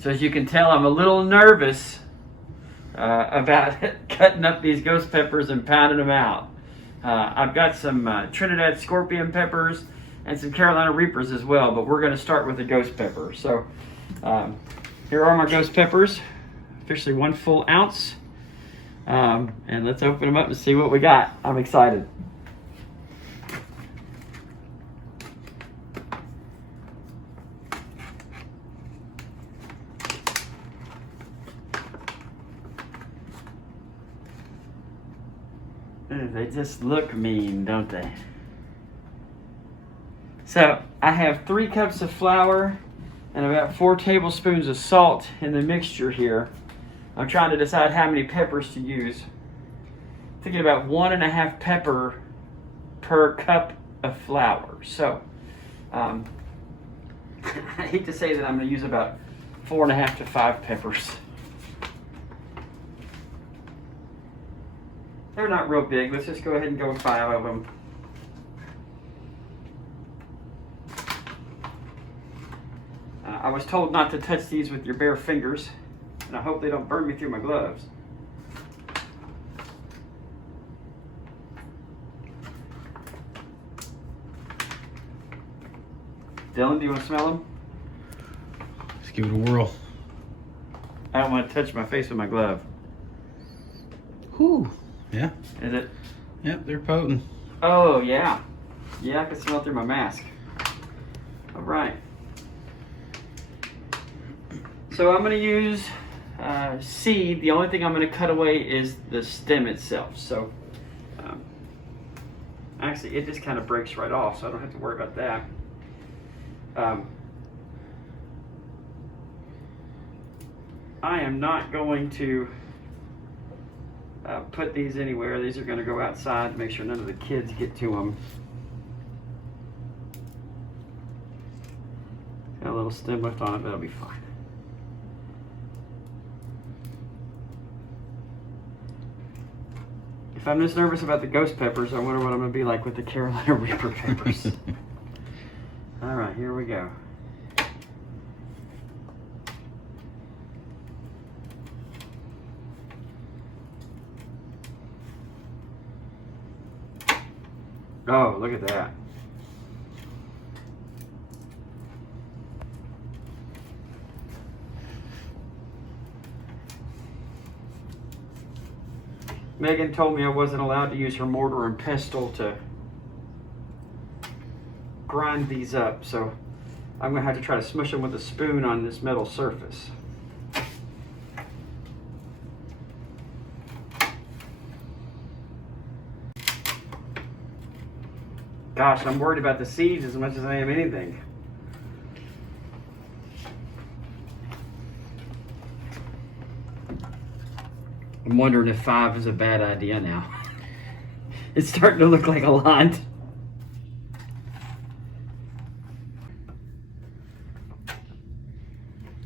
So as you can tell, I'm a little nervous about cutting up these ghost peppers and pounding them out. I've got some Trinidad scorpion peppers and some Carolina Reapers as well, but we're going to start with the ghost pepper. So here are my ghost peppers, officially 1 full ounce. And let's open them up and see what we got. I'm excited. They just look mean, don't they? So I have 3 cups of flour and about 4 tablespoons of salt in the mixture here. I'm trying to decide how many peppers to use. I'm thinking about 1.5 pepper per cup of flour. So I hate to say that I'm going to use about 4.5 to 5 peppers. They're not real big. Let's just go ahead and go with 5 of them. I was told not to touch these with your bare fingers, and I hope they don't burn me through my gloves. Dylan, do you want to smell them? Let's give it a whirl. I don't want to touch my face with my glove. Whew. Yeah. Is it? Yep, they're potent. Oh, yeah. Yeah, I can smell it through my mask. All right. So I'm going to use seed. The only thing I'm going to cut away is the stem itself. So actually, it just kind of breaks right off, so I don't have to worry about that. I am not going to put these anywhere. These are going to go outside to make sure none of the kids get to them. Got a little stem left on it, that'll be fine. If I'm this nervous about the ghost peppers, I wonder what I'm going to be like with the Carolina Reaper peppers. All right, here we go. Oh, look at that. Megan told me I wasn't allowed to use her mortar and pestle to grind these up, so I'm going to have to try to smush them with a spoon on this metal surface. Gosh, I'm worried about the seeds as much as I am anything. I'm wondering if 5 is a bad idea now. It's starting to look like a lot.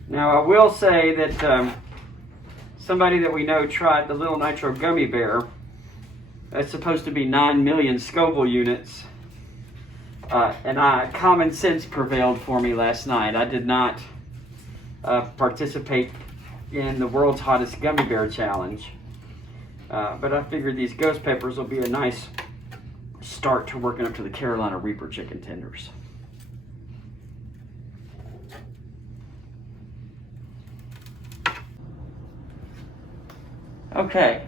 Now, I will say that somebody that we know tried the Little Nitro Gummy Bear. That's supposed to be 9 million Scoville units. And common sense prevailed for me last night. I did not participate in the world's hottest gummy bear challenge. But I figured these ghost peppers will be a nice start to working up to the Carolina Reaper chicken tenders. Okay,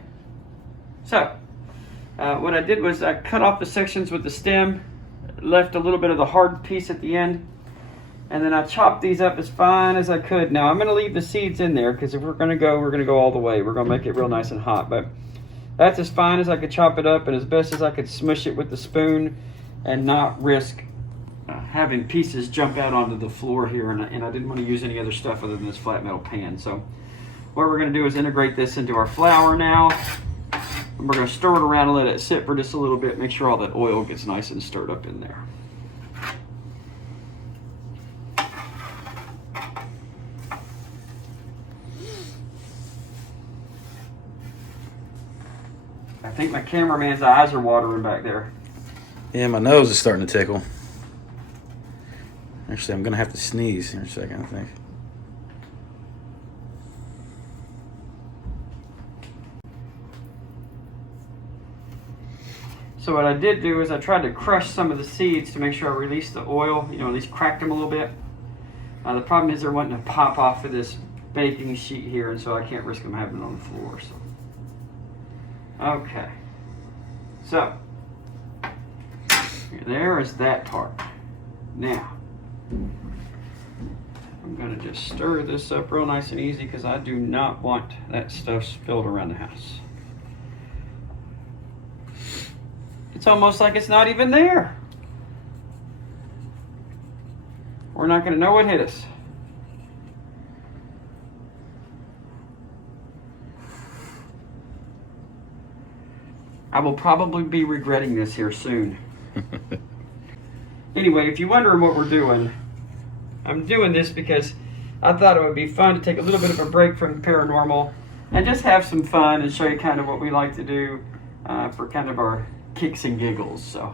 so what I did was I cut off the sections with the stem, left a little bit of the hard piece at the end, and then I chopped these up as fine as I could. Now I'm going to leave the seeds in there because if we're going to go all the way. We're going to make it real nice and hot, but that's as fine as I could chop it up and as best as I could smush it with the spoon and not risk having pieces jump out onto the floor here, and I didn't want to use any other stuff other than this flat metal pan. So what we're going to do is integrate this into our flour now. And we're going to stir it around and let it sit for just a little bit. Make sure all that oil gets nice and stirred up in there. I think my cameraman's eyes are watering back there. Yeah, my nose is starting to tickle. Actually, I'm going to have to sneeze in a second, I think. So what I did do is I tried to crush some of the seeds to make sure I released the oil, you know, at least cracked them a little bit. The problem is they're wanting to pop off of this baking sheet here, and so I can't risk them having it on the floor. So, okay. So, there is that part. Now, I'm gonna just stir this up real nice and easy because I do not want that stuff spilled around the house. It's almost like it's not even there. We're not gonna know what hit us. I will probably be regretting this here soon. Anyway, if you're wondering what we're doing, I'm doing this because I thought it would be fun to take a little bit of a break from paranormal and just have some fun and show you kind of what we like to do for kind of our kicks and giggles. So.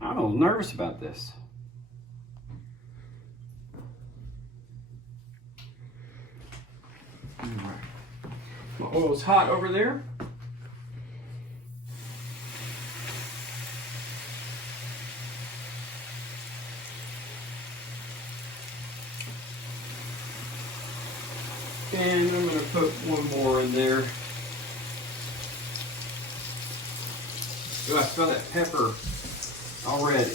I'm a little nervous about this. All right. My oil's hot over there. And I'm going to put one more in there. Ooh, I smell that pepper already.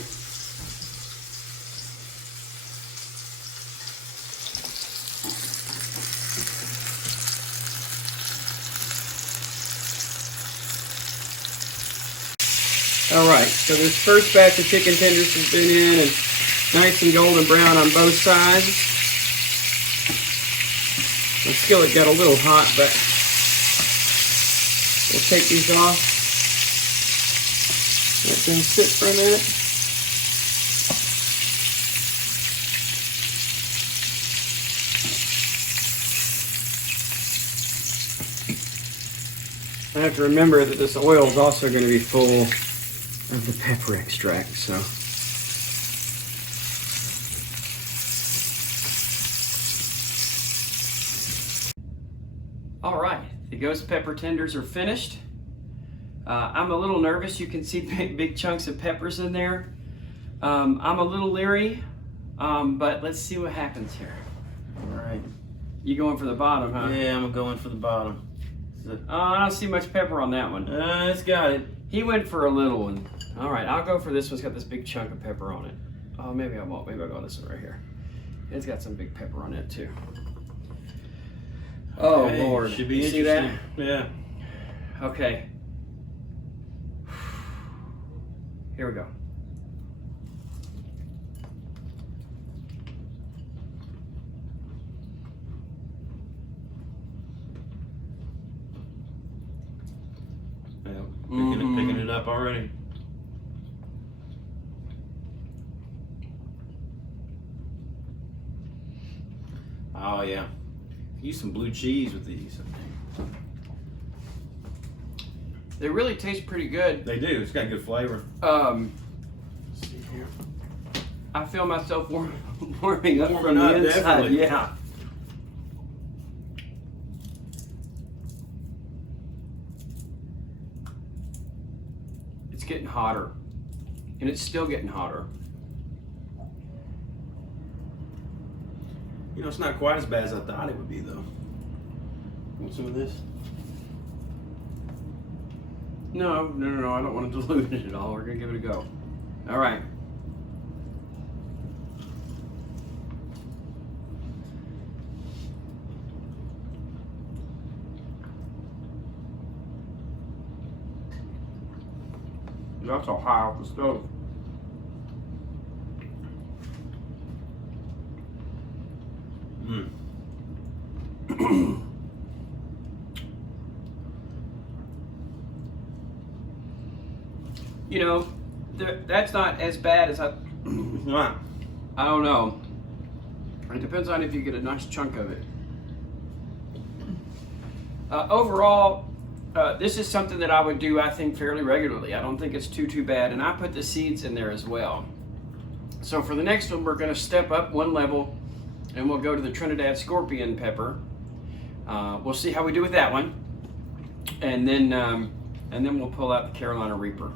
All right, so this first batch of chicken tenders has been in and nice and golden brown on both sides. The skillet got a little hot, but we'll take these off. Let them sit for a minute. I have to remember that this oil is also going to be full of the pepper extract, so. All right, the ghost pepper tenders are finished. I'm a little nervous. You can see big chunks of peppers in there. I'm a little leery, but let's see what happens here. All right. You going for the bottom, huh? Yeah, I'm going for the bottom. I don't see much pepper on that one. It's got it. He went for a little one. All right, I'll go for this one. It's got this big chunk of pepper on it. Oh, maybe I won't. Maybe I'll go this one right here. It's got some big pepper on it too. Oh, Okay, Lord. Should be You see interesting. that? Yeah. Okay. Here we go. Yeah, picking it up already. Oh yeah. Use some blue cheese with these. They really taste pretty good. They do. It's got good flavor. Let's see here. I feel myself warming up Warming from up, the inside. definitely. Yeah. It's getting hotter, and it's still getting hotter. You know, it's not quite as bad as I thought it would be, though. Want some of this? No, I don't want to dilute it at all. We're gonna give it a go. All right. That's all high off the stove. You know, that's not as bad as It's not. I don't know. It depends on if you get a nice chunk of it. Overall, this is something that I would do, I think, fairly regularly. I don't think it's too bad, and I put the seeds in there as well. So for the next one, we're going to step up one level, and we'll go to the Trinidad Scorpion pepper. We'll see how we do with that one, and then we'll pull out the Carolina Reaper.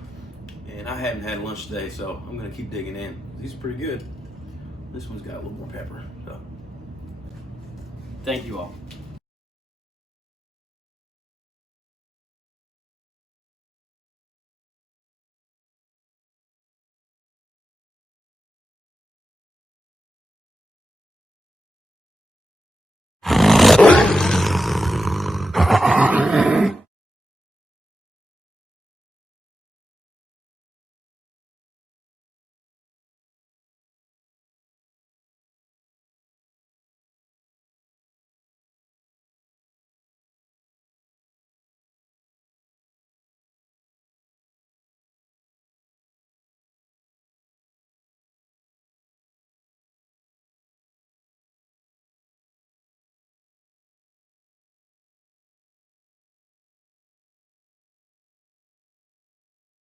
And I haven't had lunch today, so I'm gonna keep digging in. These are pretty good. This one's got a little more pepper. So. Thank you all.